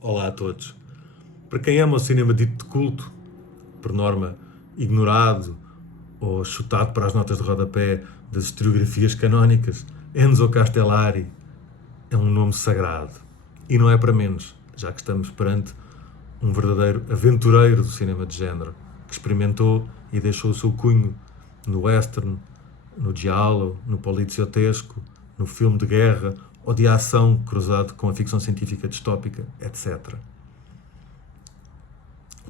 Olá a todos. Para quem ama o cinema dito de culto, por norma ignorado ou chutado para as notas de rodapé das historiografias canónicas, Enzo Castellari é um nome sagrado. E não é para menos, já que estamos perante um verdadeiro aventureiro do cinema de género, que experimentou e deixou o seu cunho no western, no giallo, no poliziotesco, no filme de guerra ou de ação cruzado com a ficção científica distópica, etc.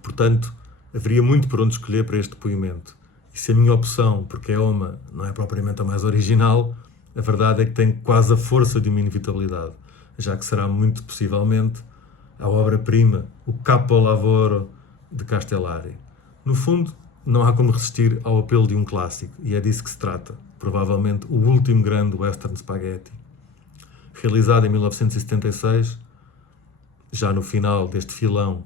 Portanto, haveria muito por onde escolher para este depoimento. E se a minha opção, porque é uma, não é propriamente a mais original, a verdade é que tem quase a força de uma inevitabilidade, já que será muito possivelmente a obra-prima, o capolavoro de Castellari. No fundo, não há como resistir ao apelo de um clássico, e é disso que se trata. Provavelmente o último grande western spaghetti. Realizado em 1976, já no final deste filão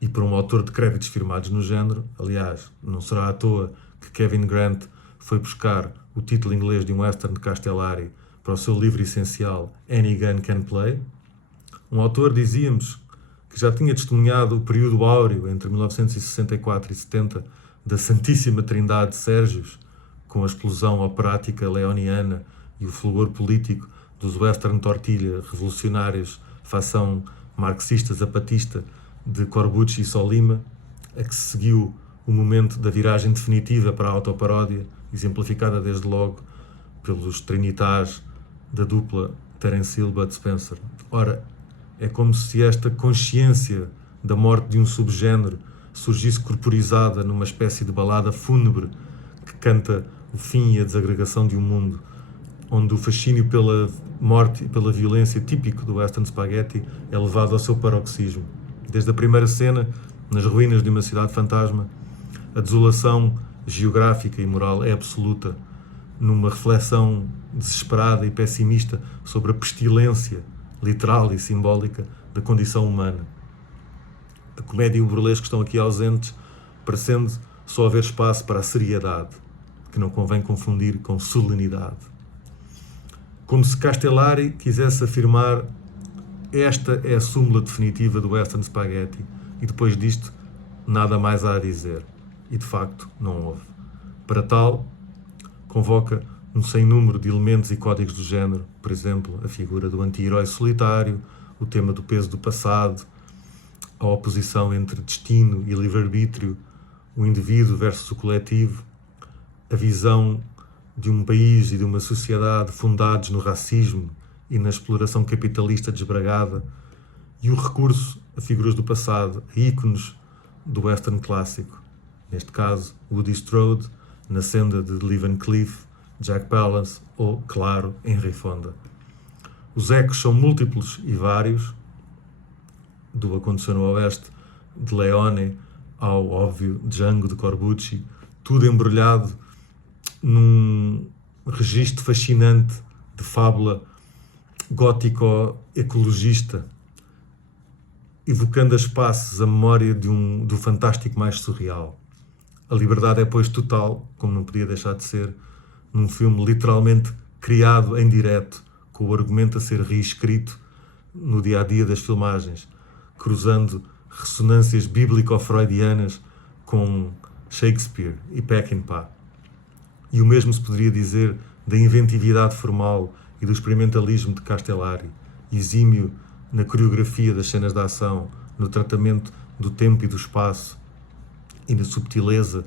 e por um autor de créditos firmados no género. Aliás, não será à toa que Kevin Grant foi buscar o título inglês de um western de Castellari para o seu livro essencial Any Gun Can Play. Um autor, dizíamos, que já tinha testemunhado o período áureo entre 1964 e 70 da Santíssima Trindade de Sérgios, com a explosão operática leoniana e o fulgor político dos western tortilha revolucionários, fação marxista-zapatista de Corbucci e Solima, a que se seguiu o momento da viragem definitiva para a autoparódia, exemplificada desde logo pelos trinitas da dupla Terence Hill e Bud Spencer. Ora, é como se esta consciência da morte de um subgénero surgisse corporizada numa espécie de balada fúnebre que canta o fim e a desagregação de um mundo, onde o fascínio pela morte e pela violência típico do western spaghetti é levado ao seu paroxismo. Desde a primeira cena, nas ruínas de uma cidade fantasma, a desolação geográfica e moral é absoluta, numa reflexão desesperada e pessimista sobre a pestilência literal e simbólica da condição humana. A comédia e o burlesco estão aqui ausentes, parecendo só haver espaço para a seriedade, que não convém confundir com solenidade. Como se Castellari quisesse afirmar: esta é a súmula definitiva do western spaghetti, e depois disto nada mais há a dizer. E de facto não houve. Para tal, convoca um sem número de elementos e códigos do género, por exemplo, a figura do anti-herói solitário, o tema do peso do passado, a oposição entre destino e livre-arbítrio, o indivíduo versus o coletivo, a visão de um país e de uma sociedade fundados no racismo e na exploração capitalista desbragada, e o recurso a figuras do passado, a ícones do western clássico, neste caso Woody Strode, na senda de Lee Van Cleef, Jack Palance ou, claro, Henry Fonda. Os ecos são múltiplos e vários, do Aconteceu no Oeste, de Leone ao óbvio Django de Corbucci, tudo embrulhado num registro fascinante de fábula gótico-ecologista, evocando a espaços a memória do fantástico mais surreal. A liberdade é, pois, total, como não podia deixar de ser, num filme literalmente criado em direto, com o argumento a ser reescrito no dia-a-dia das filmagens, cruzando ressonâncias bíblico-freudianas com Shakespeare e Peckinpah. E o mesmo se poderia dizer da inventividade formal e do experimentalismo de Castellari, exímio na coreografia das cenas de ação, no tratamento do tempo e do espaço, e na subtileza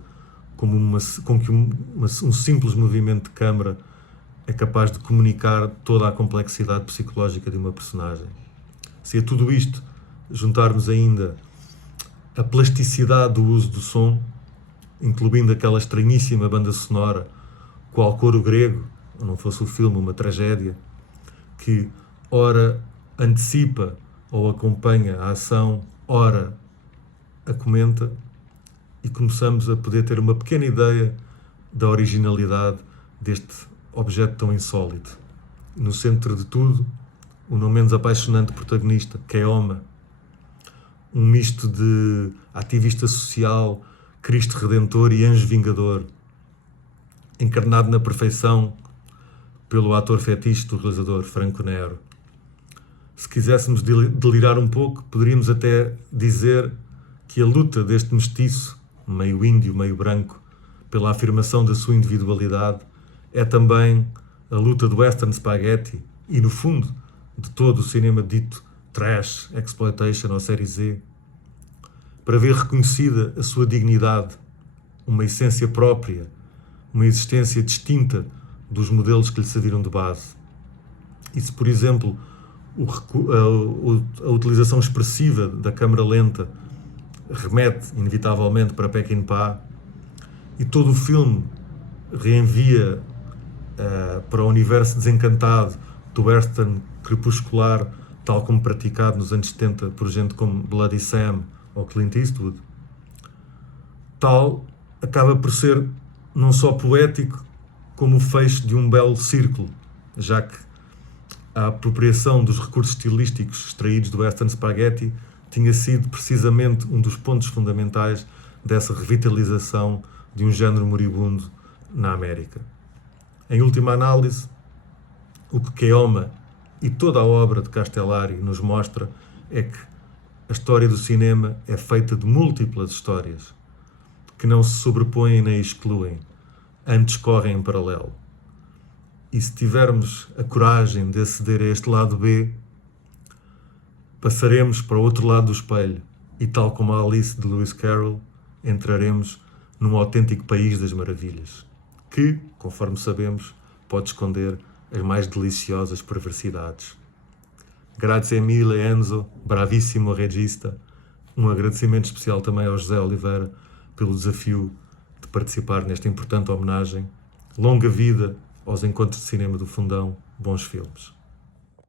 com que um simples movimento de câmara é capaz de comunicar toda a complexidade psicológica de uma personagem. Se a tudo isto juntarmos ainda a plasticidade do uso do som, incluindo aquela estranhíssima banda sonora, qual coro grego, ou não fosse o filme uma tragédia, que ora antecipa ou acompanha a ação, ora a comenta, e começamos a poder ter uma pequena ideia da originalidade deste objeto tão insólito. No centro de tudo, o não menos apaixonante protagonista, Keoma, um misto de ativista social, Cristo Redentor e anjo vingador, encarnado na perfeição pelo ator fetiche do realizador Franco Nero. Se quiséssemos delirar um pouco, poderíamos até dizer que a luta deste mestiço, meio índio, meio branco, pela afirmação da sua individualidade, é também a luta do western spaghetti e, no fundo, de todo o cinema dito trash, exploitation ou série Z, para ver reconhecida a sua dignidade, uma essência própria, uma existência distinta dos modelos que lhe serviram de base. E se, por exemplo, a utilização expressiva da câmara lenta remete, inevitavelmente, para Peckinpah, e todo o filme reenvia para o universo desencantado do western crepuscular, tal como praticado nos anos 70 por gente como Bloody Sam ou Clint Eastwood, tal acaba por ser não só poético, como o fecho de um belo círculo, já que a apropriação dos recursos estilísticos extraídos do western spaghetti tinha sido precisamente um dos pontos fundamentais dessa revitalização de um género moribundo na América. Em última análise, o que Keoma e toda a obra de Castellari nos mostra é que a história do cinema é feita de múltiplas histórias que não se sobrepõem nem excluem, antes correm em paralelo. E se tivermos a coragem de aceder a este lado B, passaremos para o outro lado do espelho e, tal como a Alice de Lewis Carroll, entraremos num autêntico país das maravilhas, que, conforme sabemos, pode esconder as mais deliciosas perversidades. Grazie mille, Enzo, bravissimo regista. Um agradecimento especial também ao José Oliveira pelo desafio de participar nesta importante homenagem. Longa vida aos encontros de cinema do Fundão. Bons filmes.